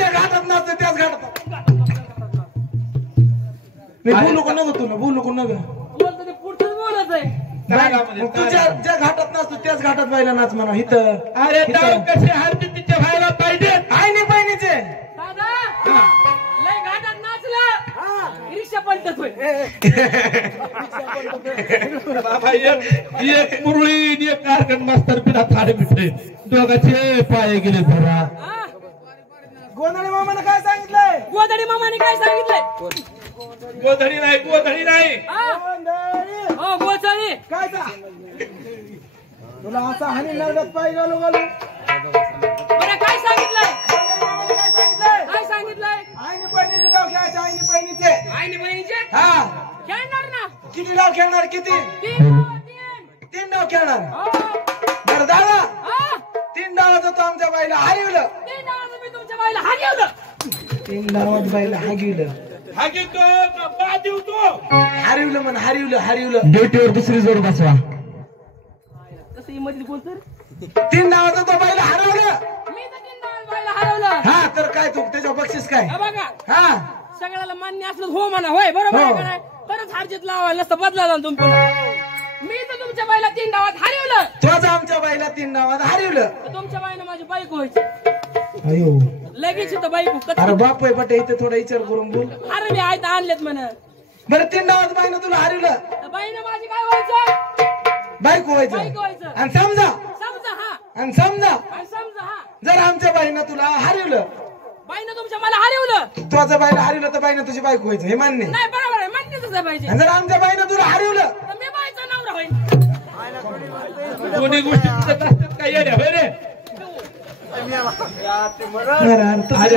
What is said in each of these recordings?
जे घाटात नसतं त्याच घाटात मी बोलू का नको तुला बोलू का नको पुढचं बोलत आहे तू ज्या घाटात नसतो त्याच घाटात बायला नाच म्हणा इथं अरे डाव कसे हारते तिच्या व्हायला पाहिजे आईने बहिणीचे दादा लय घाटात नाचला रिक्षा पलटतोय बाबा एक मुरळी एक कारकन मास्तर पिढा थाडे मिठे दोघाचे पाय गेले धरा गोंधळी मामाने काय सांगितलंय गोदडी मामाने काय सांगितलंय गोधडी नाही हो गोचळी काय तुला असा हानी नरडत पाय घालू घालू बरं काय सांगितलंय काय सांगितलंय काय सांगितलंय आईने बहिणीचे डाव खेळायचे आईने बहिणीचे आईने बहिणीचे हा खेळणार ना किती डाव खेळणार किती तीन डाव खेळणार बरं दादा हा 3 डावाचं तो आमच्या बाईला हरवलं 3 डावाचं मी तुमच्या बाईला हरवलं 3 डावात बाईला हरवलं हागी तो बा देऊ तो हरवलं म्हण हरवलं ड्युटीवर दुसरी जोड बसवा कसं मध्ये बोल तर 3 डावाचं तो बाईला हरवलं मी तर 3 डावाला बाईला हरवलं हा तर काय तू त्याच्या बक्षीस काय हा बघा हा सगळ्याला मान्य असलं हो म्हणा होय बरोबर आहे का नाही तरच हारजीत लावायला नसतं बदला जाऊन तुम्ही मी तर तुमच्या बाईला 3 डावात हरवलं तुझं आमच्या बाईला 3 डावात हरवलं तर तुमच्या बाईनं माझी बाईक व्हायची अयो लगेच इथं बाईक अरे बाप आहे पटे इथे थोडा विचार करून बोल अरे मी आयत आणलेत म्हण बरं 3 डावात बाईनं तुला हरवलं तर बाईनं माझी काय व्हायचं बाईक बाईक व्हायचं व्हायचं आणि समजा समजा हा आणि समजा आणि समजा हा जर आमच्या बाईनं तुला हरवलं बाईनं तुमच्या मला हरवलं तुझं बाईला हरवलं तर बाईनं तुझी बाईक व्हायचं हे मान्य आहे. नाही बरोबर आहे मान्य तुझं पाहिजे आणि जर आमच्या बाईनं तुला हरवलं तर मी बाईचा नवरा होईल दोन्ही गोष्टी तुझ्यात असतात काय येड्या होय रे अरे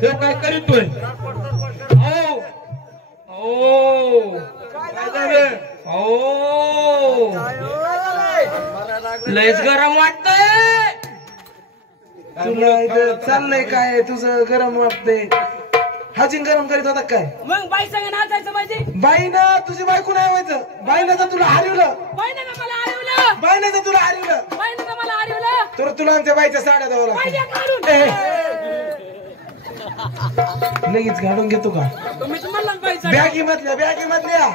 हे काय करीतोय काय झालं लयच गरम वाटतंय तुला इथं चाललंय काय तुझं गरम वाटतंय हाजीन गरम करीत होता काय मग बाई संग नाचायचं पाहिजे बाईनं तुझी बायको नाही व्हायचं बाईनं तर तुला हरवलं बाईनं का मला हरवलं बाईनं तर तुला हरवलं बाईनं का मला हरवलं तर तुला आमच्या बाईच्या साड्या द्यावं पाहिजे लागतं काढून लगेच काढून घेतो का तुम्ही तुम्हाला बाईचा बॅगी मधल्या बॅगी मधल्या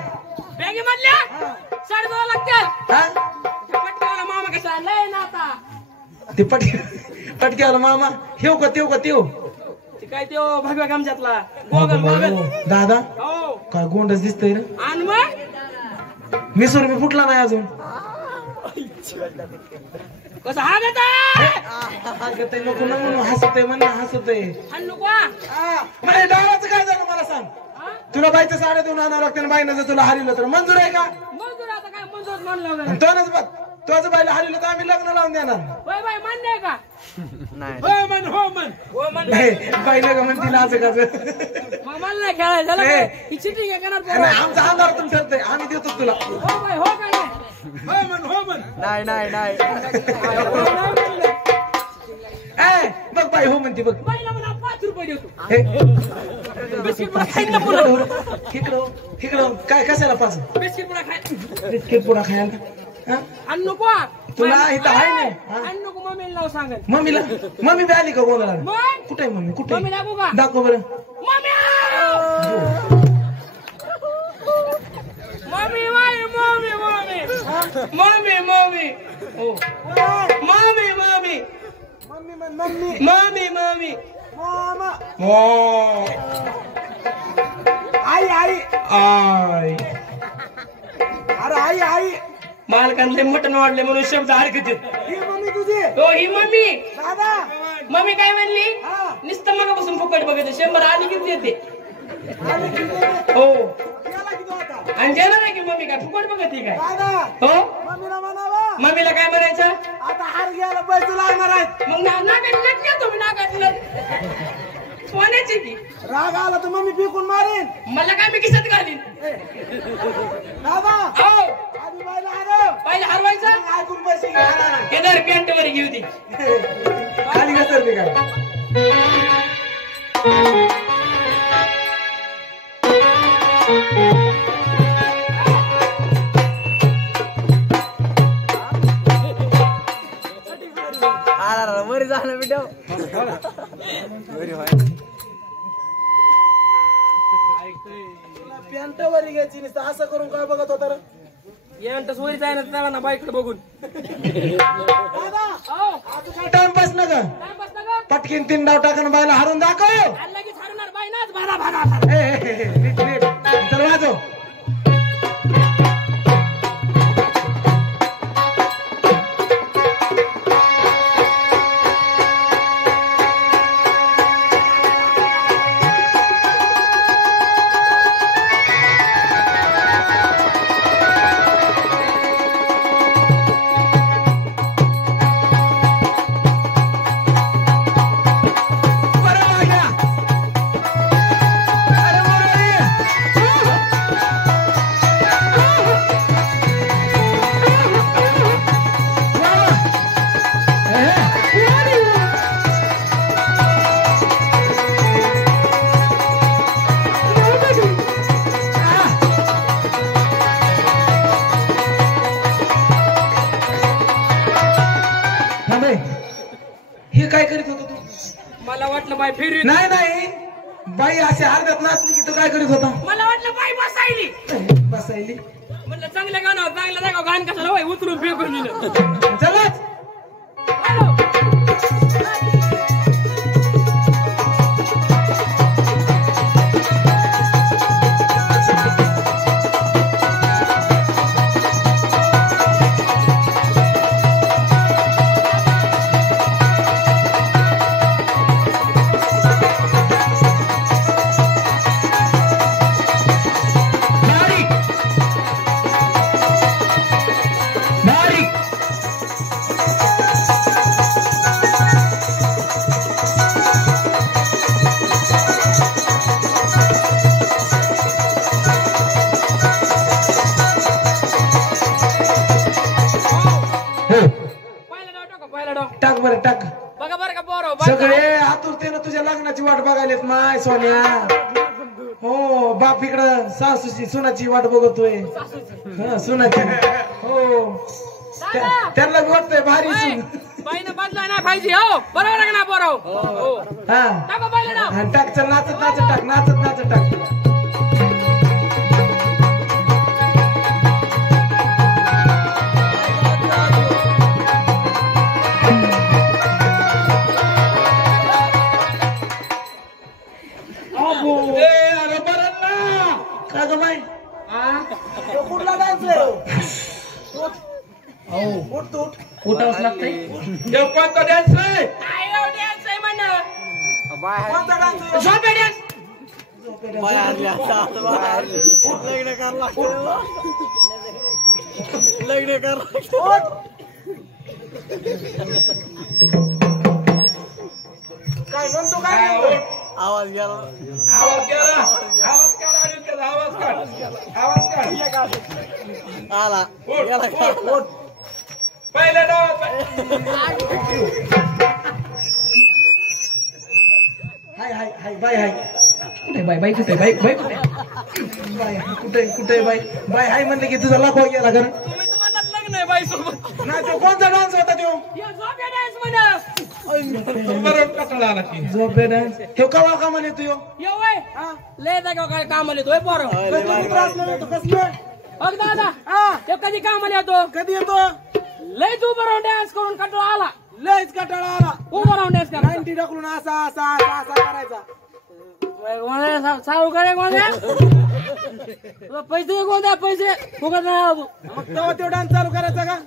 2.5 लागतील हा पटकाला मामा कसा लय नाता ते पटक्याला मामा ठेव का तेव ते काय त्यो भगव्या गमजातला गोगल दादा हो काय गोंडच दिसतंय रे आणि मग मिसूर मी फुटला नाही अजून कसं हागत नको ना म्हणून हसतय आणू का म्हणजे डावाचं काय झालं मला सांग तुला बाईच्या साड्या देऊन आणावं लागते बाईनं जर तुला हरवलं तर मंजूर आहे का मंजूर आता काय मंजूर म्हणलं आणि तोच बघ तोच बाईला हरवलं तर आम्ही लग्न लावून देणार होय बाई मान्य आहे का हो मन बाईला का म्हणतील असं कसं मग मला नाही खेळायचं झालं ए. काय? ही चिटिंग आहे करणार नाही, आमचा आमदार तुम ठरतंय आम्ही देतो तुला हो बाई हो काय नाही नाही ए बघ बाई हो म्हणते बघ बाईला मला 5 रुपये देतो हे, बिस्किट पुडा खाईन ना पुढं इकडं काय कशाला पाच बिस्किट पुडा खाय बिस्किट पुडा खायला हा? आणि नको तुला इथं आहे ना हा? आणि नको मम्मीला नाव सांगत मम्मी बी आली का गोंधळा मग कुठे आहे मम्मी कुठे मम्मी दाखवू का दाखव बरं mummy mummy mummy mummy mummy mummy हो मम्मी मम्मी मम्मी मम्मी मामा हो आई आय अरे आई मालकांचे मटण वाढले म्हणून शब्द हरकत ही मम्मी तुझी हो ही मम्मी दादा मम्मी काय म्हणली हा. नुसतं मगापासून फुकट बघते 100 आली किती येते आली किती? हो याला किती होता? आणि जेवणार आहे की मम्मी काय फुकट बघते काय दादा हो मम्मीला म्हणावा मम्मीला काय म्हणायचं आता हार घ्यायला पैसे लागणार आहेत मग नाकात नटल्या तुम्ही नाकातलं सोन्याची की राग आला तर मम्मी पिकून मारेन मला काय मी किशात घालीन दादा हो आधी बाईला हरव पहिले हरवायचं मग ऐकून पैसे घ्या केदार पॅन्ट वर घेऊ ती खाली घसरली काय वर झालं बेटा पॅन्ट वरी घ्यायची नुसतं असं करून काय बघत होता रे? यांटच वरीच आहे ना त्याला ना बाईकडे बघून दादा, हो आता काय टाइमपास न का काय बसता का पटकीन 3 डाव टाकून बायला हारून दाखव. आणि लगेच हरणार बाई नाच भाडा भाडा नीट नीट चल वाजव. हे काय करीत होता तू? मला वाटलं बाई फिरवी नाही नाही बाई असे अर्ध्यात नाचली की तू काय करीत होता? मला वाटलं बाई बसायली बसायली. म्हणलं चांगल्या गाणं चांगलं नाही का गाण कशाला होय उतरून फेकून दिलं चलाच हॅलो टाक बरं टाक. बघा बरं का पोरं सगळे आतुरतेनं तुझ्या लग्नाची वाट बघायलेत माय सोन्या. हो बाप इकडं सासूची सुनाची वाट बघतोय. हं, सुनाची हो त्यांना बी वाटतंय भारी सून. बाईनं बदला नाही पाहिजे हो बरोबर आहे ना पोरं हो हा टाका पाहिलं ना आणि टाक चल नाचत नाचत टाक नाचत नाचत टाक. काय ग बाई तो कुठला डान्स आहे? उठ तू उठ. उठावंच लागतंय कोणता डान्स आहे? डान्स आहे म्हणणं कोणता डान्स आहे? झोपे डान्स काय म्हणतो काय म्हणतो? आवाज गेला आवाज काढ आदित्य, आवाज काढ आला उठ. पहिल्या डावात हाय हाय हाय बाय हाय कुठे बाई बाई कुठे बाई बाई कुठे बाय कुठे कुठे बाय बाय हाय म्हणले की तुझा लाख गेला घर. तुम्ही तुम्हाला लग्न आहे बाई सोबत नाही तो कोणता डान्स होता तो? या झोपे डान्स म्हणा बरोबर कटाळा आला की झोपे डान्स तो कवा का म्हणे तू? यो वय लय जागा काय कामाला येतोय पोरं बघ दादा ते कधी कामाला येतो कधी येतो? लयच उभं राहून डान्स करून कंटाळा आला लयच कटाळा आला. उभं राहून डान्स करा 90 ढकलून असा असा असा असा करायचा. साऊ करे कोणत्या तुला पैसे दे कोणत्या पैसे फुकट नाही आला तू मग तेव्हा तो डान्स चालू करायचा का?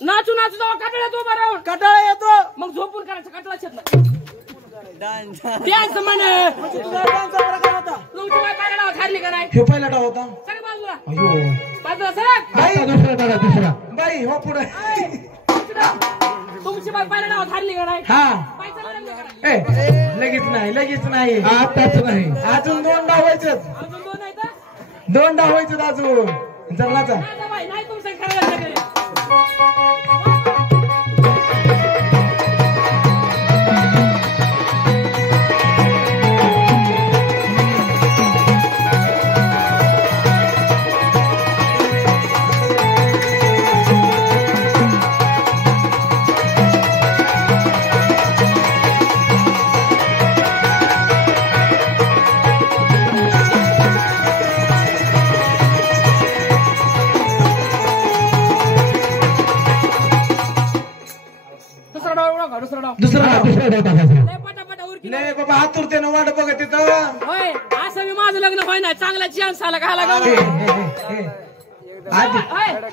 नाचू नाचू तेव्हा कटाळ्यात उभा राहून कटाळा येतो मग झोपून करायचं कटाळाच येत नाही डान्स म्हणे तुझा डान्सचा प्रकार होता. तुमची बाई पहिल्या नाव ठरली का नाही हे पहिला डाव होता. सगळं बाजूला अयो बाजूला सर बाई दुसरा डावा दुसरा बाई हो पुढे तुमची बाई पहिल्या नाव ठरली का नाही हा पैसा लग्न करा ए लगेच नाही लगेच नाही आताच नाही. अजून 2 डाव व्हायचं. अजून दोन आहे तर 2 डाव व्हायचं अजून. जमलाचा नाही बाई नाही तुमचं खरं लग्न करेल. की नाही बाबा आतुरतेनं वाट बघत तिथं. होय असं मी माझं लग्न होय ना चांगला चान्स आला घाला हे, गाव हे, हे, हे.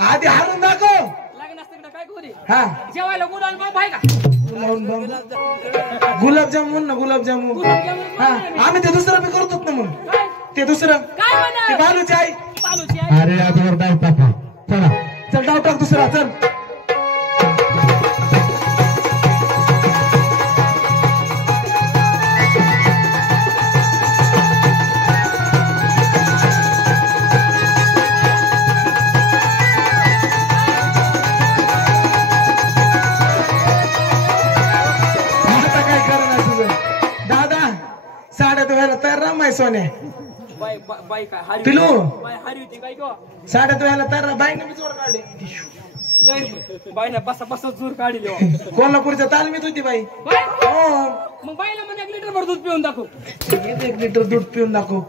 आधी हारून दाखव. लग्न असतं का काय करू दे हा जेवायला गुलाल बाबा आहे का गुलाबजामुन ना गुलाबजामुन. गुलाबजामुन हा बनवणार मी. आम्ही ते दुसरं बी करतो ना मग. काय ते दुसरं काय ते म्हणा बालूची आई. चालूची आहे अरे आजवर डाव टाका चला. चल डाव टाक दुसरा चल. आता काय करणार तुझं दादा साड्या धुवायला तयार राह माय सोन्या. बाई काय हारी पिलू बाई हारी होती काय किंवा साड्या धुवायला तयार राह. बाईने मी जोर काढली. लय बाईना बसा बसा जोर काढली हो. कोल्हापूरच्या तालमीत होती बाई. बाई, हो मग बाईला म्हणजे 1 लिटर भर दूध पिऊन दाखव एक 1 लिटर दूध पिऊन दाखव.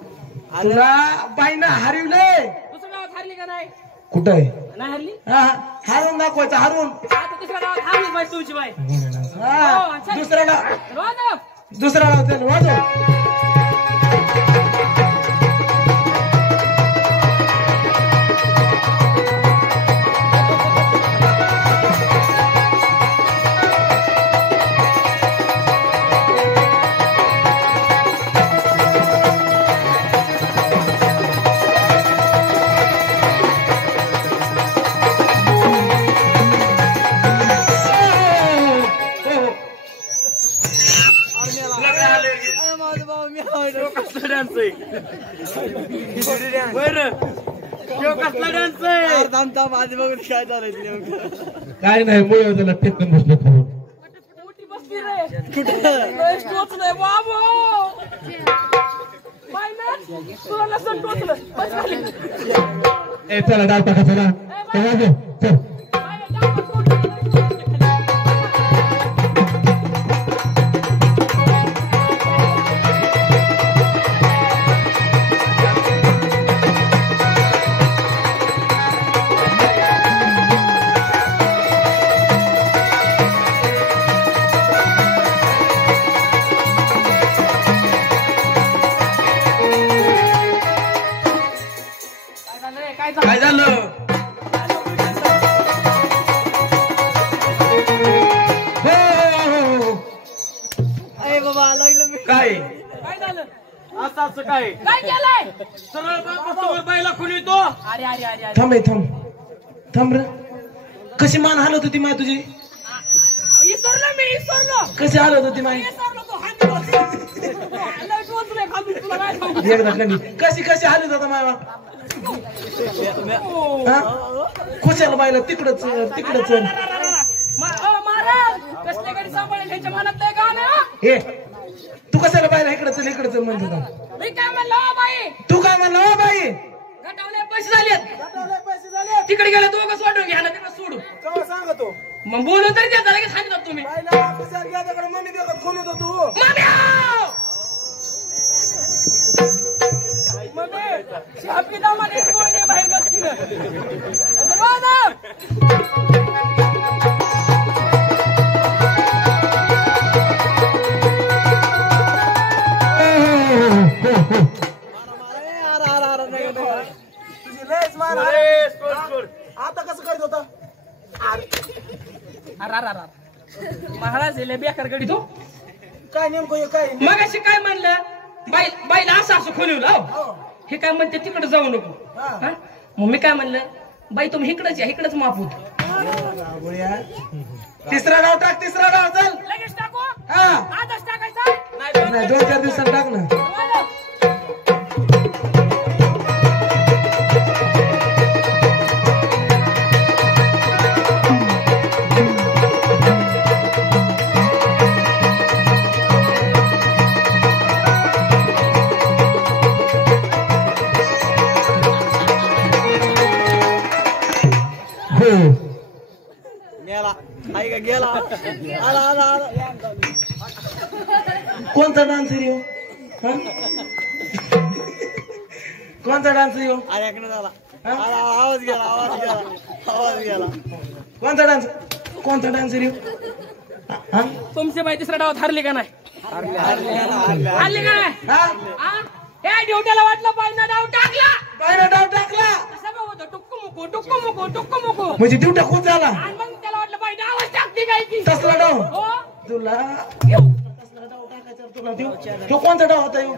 तुला बाईनं हरवले. दुसऱ्या गावात हारली का नाही कुठं आहे? नाही हारली हा हरवून दाखवायचं हरवून. आता दुसऱ्या गावात हारली बाई तुझी बाई हा दुसऱ्या डाव वाजव. दुसरा डाव चल वाजव. कसला डान्स आहे बरं कसला डान्स आहे काय नाही मुळे त्याला टेकन बसलो खाऊन. मोठी बसली रे लय टोचलंय बाबो बाई ना तुला नसन टोचलं बस खाली ए चला डाव टाका चला. वाजव चल. बाईला डाव टोचलं. काय झालं? काय काय झालं असं काय काय केलंय सरळ बापासमोर बाईला खुली तो अरे अरे अरे अरे थांब रे थांब थांब रे. कशी मान हालत होती माय तुझी? विसरलो मी विसरलो कशी हालत होती माय? विसरलो तो हात लय टोचलंय खाली तुला काय सांगू एकदा कधी कशी कशी हालत होता माय हा खुशाल बाईला तिकडच तिकडच. महाराज कसले गाडी सांभाळेल ह्याच्या मनात लय गाणं हा? हे तू कशाला बाईला इकडं चल इकडं चल म्हणत होता? मी काय म्हणलं हो बाई तू काय म्हणला हो बाई? गटावले पैसे झालेत तिकडे गेले दोघंच वाटून घ्या ना तिकडे सोडू सांगतो मग बोलू तरी त्याचा लगेच सांगतात तुम्ही मम्मी देखत खोल होतो तू. मम्मी आपली दामाने बोलणे बाहेर बसली आता कसं करत होता? महाराज हे लय बेकार गडी तो काय नेमकं काय? मग अशी काय म्हणलं बाईला असं असं खोलवलं हे काय म्हणते तिकडे जाऊ नको हा? मग मी काय म्हणलं बाई तुम्ही इकडच या इकडच मापूत तिसरा डाव टाक तिसरा डाव चल. लगेच टाकू हा आजच टाकायचा नाही 2-4 दिवसात टाक ना. कोणता डान्स रे हो? हा? कोणता डान्स रे हो? आवाज गेला कोणता डान्स रे हो? हा? तुमची बाई तिसऱ्या डावात हारली का नाही आले काय हा हे ड्युटीला वाटलं बाईनं डाव टाकला बाईनं डाव टाकला सगळं होतं टुक्कू मुकू टुक्कू मुकू टुक्कू मुकू म्हणजे ड्युटा खूप झाला आणि मग त्याला वाटलं बाई डावच टाकते काय की तसला डाव हो तुला तसला डाव टाकायचा तुला देऊ तो कोणता डाव होता ह्यो?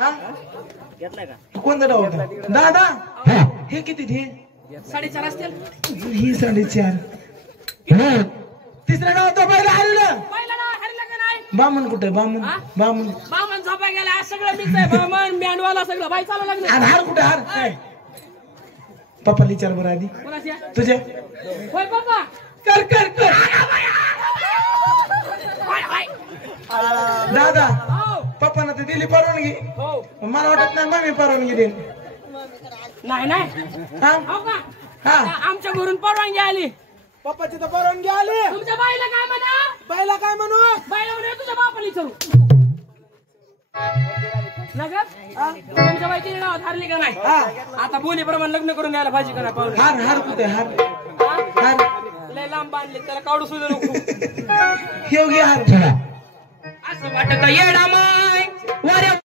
हा घेतलाय का कोणता डाव होता दादा हे किती हे 4.5 असतील ही 4.5 तिसरा डाव होता पहिला हरलं पहिला डाव हरला का नाही बामन कुठे बामन हा? बामन बामण झोपा गेला आज सगळं मिक्स आहे बामण बँडवाला सगळं बाई चालू लागलं आणि हार कुठे हार पप्पा विचार बरं आधी कोणाच्या तुझ्या होय बाबा कर कर कर दादा हो पप्पानं तर दिली परवानगी हो मला वाटत नाही मग मी परवानगी देईन नाही नाही हा हो का हा आमच्या घरून परवानगी आली पप्पाची तर परवानगी आली तुमच्या बाईला काय म्हणा बाईला काय म्हणू बाईला म्हणा तुझ्या बापाला विचारू ना ग तुमच्या बाईची नाव धारली का नाही हा आता बोलीप्रमाणे लग्न करून द्यायला पाहिजे का नाही पाहुणे हार हार कुठे हार हा? हार लय लांब बांधले त्याला काढू सुद्धा नको योगी हार असं वाटत येडा माय